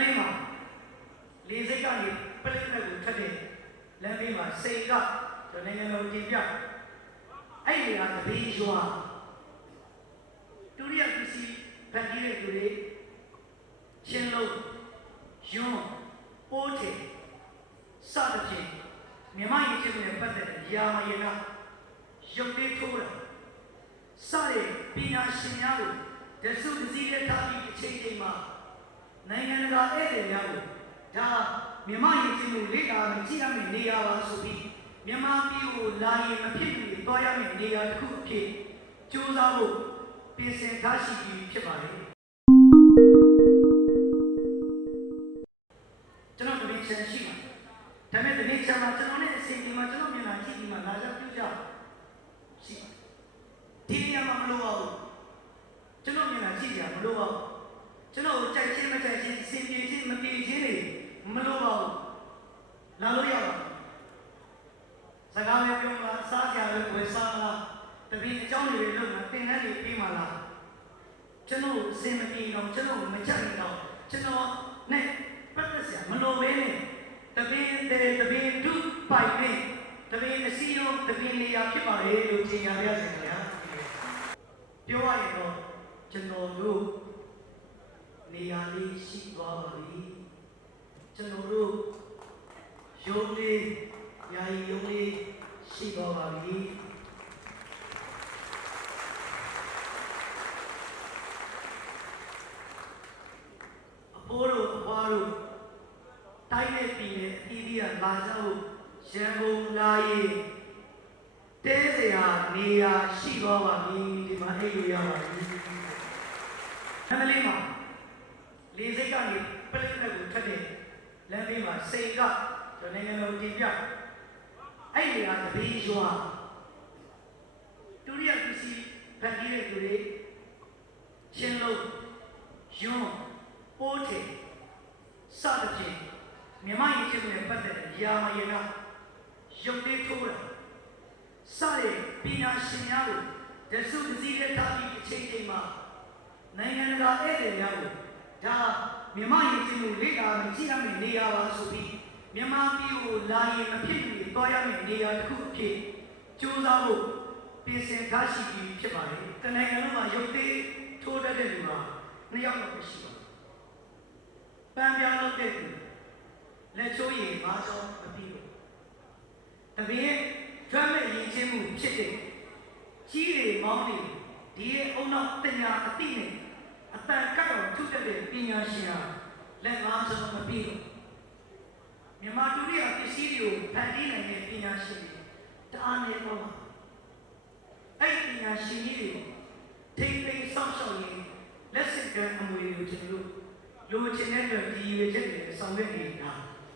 လေးမှာလေစိတ်ကနေပလိမ့်နဲ့ကိုထွက်တဲ့လမ်းဘေးမှာစိန်ကကျွန်တော်နိုင်ငံတော်တင်ပြအဲ့ဒီကတပင်းရွာတူရိယပစ္စည်းဖန်တီးတဲ့သူတွေချင်းလုံးယွန်းပိုးတယ်စသဖြင့်မြန်မာရည်ချင်းနဲ့ပတ်သက်တဲ့ယာမယေနာရုပ်လေးထိုးတာစတဲ့ပညာရှင်များကိုတဆုတစည်းတဲ့ထားပြီးအချိန်ချင်းမှာ နိုင်ငံတကာဧည့်သည်များကိုဒါမြန်မာရည်ချင်းကိုလေ့လာကြည့်ရမယ့်နေရာပါဆိုပြီးမြန်မာပြည်ကိုလာရင်မဖြစ်ဘူးတွားရမယ့်နေရာတစ်ခုအဖြစ်ကြိုးစားဖို့ပြင်ဆင်ထားရှိပြီးဖြစ်ပါလေကျွန်တော်တပည့်ချင်ရှိပါတယ်ဒါပေမဲ့တပည့်ချင်မှာကျွန်တော်နဲ့အစီအစဉ်မှာကျွန်တော်မျက်နှာကြည့်ပြီးမှလာကြပြုကြရှိဒီနေရာမှာမလိုပါဘူးကျွန်တော်မျက်နှာကြည့်ကြမလိုပါဘူးကျွန်တော်ကြိုက်ချင်းမကြိုက်ချင်းအ စီအစဉ်ချင်းမပြေချင်းတွေမလိုပါဘူးလာလို့ရပါစကားလည်းပြောမှာစားကြလည်းဝယ်စားလားတပည့်အကြောင်းတွေလုပ်မှာသင်တန်းတွေပြီးမှလားကျွန်တော်အစင်မပြေတော့ကျွန်တော်မကြိုက်တော့ကျွန်တော်နဲ့ပတ်သက်စရာမလိုဘဲနဲ့တပည့်တဲ့တပည့်ဒုပိုက်နဲ့တပည့်အစီရောတပည့်နေရာဖြစ်ပါလေလို့ကြေညာရစေခင်ဗျာပြောရရင်တော့ကျွန်တော်တို့ နေရာလေးရှိသွားပါပြီကျွန်တော်တို့ရုံးလေးယာယီရုံးလေးရှိသွားပါပြီအဖိုးတို့အဖွားတို့တိုင်းနဲ့ပြည်နဲ့အသီးသီးကလာကြဖို့ရန်ကုန်လာရင်တဲစရာနေရာရှိသွားပါပြီဒီမှာအိပ်လို့ရပါပြီ။နမလေးမှာ လေစိတ်ကနေပလိမ့်နဲ့ကိုထွက်တဲ့လမ်းဘေးမှာစိန်ကကျွန်တော်နိုင်ငံတော်တင်ပြအဲ့ဒီကတပင်းရွာတူရိယပစ္စည်းဖန်တီးတဲ့သူတွေချင်းလုံးယွန်းပိုးတယ်စသဖြင့်မြန်မာရည်ချင်းနဲ့ပတ်သက်တဲ့ယာမယေနာရုပ်လေးထိုးတာစတဲ့ပညာရှင်များကိုတဆုတစည်းတဲ့ထားပြီးအချိန်ချင်းမှာနိုင်ငံတကာဧည့်သည်များကို ဒါမြန်မာရည်ချင်းကိုလေ့လာကြည့်ရမယ့်နေရာပါဆိုပြီးမြန်မာပြည်ကိုလာရင်မဖြစ်ဘူးတွားရမယ့်နေရာတစ်ခုအဖြစ်ကြိုးစားဖို့ပြင်ဆင်ထားရှိပြီးဖြစ်ပါလေ။တနိုင်ငံလုံးမှာရုပ်သေးထိုးတတ်တဲ့လူဟာနှစ်ယောက်တော့ရှိပါဘူး။ပန်းပြားလုပ်တဲ့သူလက်ချိုးရည်မားဆုံးမပြီးဘူး။တပည့်ကျွမ်းမဲ့ရင်ချင်းမှုဖြစ်တဲ့ကြီးတွေမောင်းတွေဒီရဲ့အုံနောက်တင်ညာအတိနဲ့ အတန်ကတ်တော်ထုတ်တဲ့ပညာရှင်ဟာလက်မားဆုံးမပြီးဘူး။မြန်မာတူရီယာပစ္စည်းတွေကိုဖန်တီးနိုင်တဲ့ပညာရှင်တွေတအားနေတော့အဲ့ဒီပညာရှင်ကြီးတွေထိမ့်သိမ်းစောင့်ရှောက်ရင်လက်စစ်ကမ်းအမွေကိုကျွန်တော်တို့လိုချင်တဲ့အတွက်ဒီရွေချက်တွေဆောင်ရွက်နေတာ